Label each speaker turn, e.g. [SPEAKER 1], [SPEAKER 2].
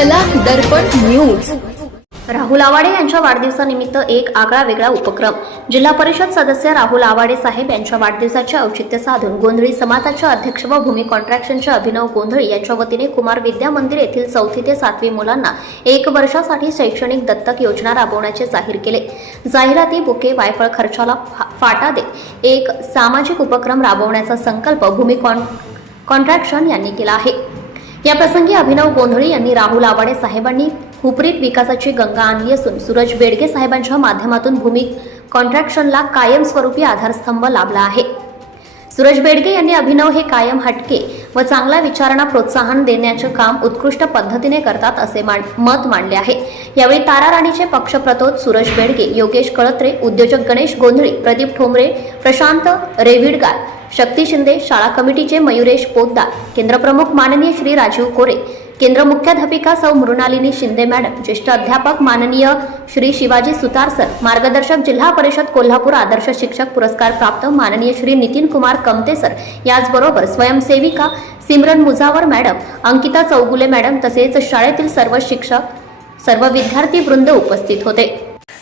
[SPEAKER 1] कला दर्पण न्यूज.
[SPEAKER 2] राहुल आवाडे यांच्या वाढदिवसानिमित्त एक आगळा वेगळा उपक्रम. जिल्हा परिषद सदस्य राहुल आवाडे साहेब यांच्या वाढदिवसाचे औचित्य साधून गोंधळी समाजाचे अध्यक्ष व भूमी कॉन्ट्रॅक्शनचे अभिनव गोंधळी यांच्या वतीने कुमार विद्या मंदिर येथील चौथी ते सातवी मुलांना एक वर्षासाठी शैक्षणिक दत्तक योजना राबवण्याचे जाहीर केले. जाहिराती बुके वायफळ खर्चाला फा- फाटा देत एक सामाजिक उपक्रम राबवण्याचा संकल्प भूमी कॉन कॉन्ट्रॅक्शन यांनी केला आहे. या प्रसंगी अभिनव गोंधळी यांनी राहुल आवाडे साहेबांनी हुपरीत विकासाची गंगा आणली असून सूरज बेडगे साहेबांच्या माध्यमातून भूमी कॉन्ट्रॅक्शनला कायमस्वरूपी आधारस्तंभ लाभला आहे. सुरज बेडगे यांनी अभिनव हे कायम हटके व चांगल्या विचारांना प्रोत्साहन देण्याचे काम उत्कृष्ट पद्धतीने करतात असे मान- मत मांडले आहे. यावेळी तारा राणीचे पक्षप्रतोद सुरज बेडगे योगेश कळत्रे उद्योजक गणेश गोंधळी प्रदीप ठोंबरे प्रशांत रेविडगार शक्ती शिंदे शाळा कमिटीचे मयुरेश पोद्दार केंद्रप्रमुख माननीय श्री राजीव कोरे केंद्र मुख्याध्यापिका सौ मृणालिनी शिंदे मॅडम ज्येष्ठ अध्यापक माननीय श्री शिवाजी सुतार सर मार्गदर्शक जिल्हा परिषद कोल्हापूर आदर्श शिक्षक पुरस्कार प्राप्त माननीय श्री नितीन कुमार कमते सर याचबरोबर स्वयंसेविका सिमरन मुजावर मॅडम अंकिता चौगुले मॅडम तसेच शाळेतील सर्व शिक्षक सर्व विद्यार्थी वृंद उपस्थित होते.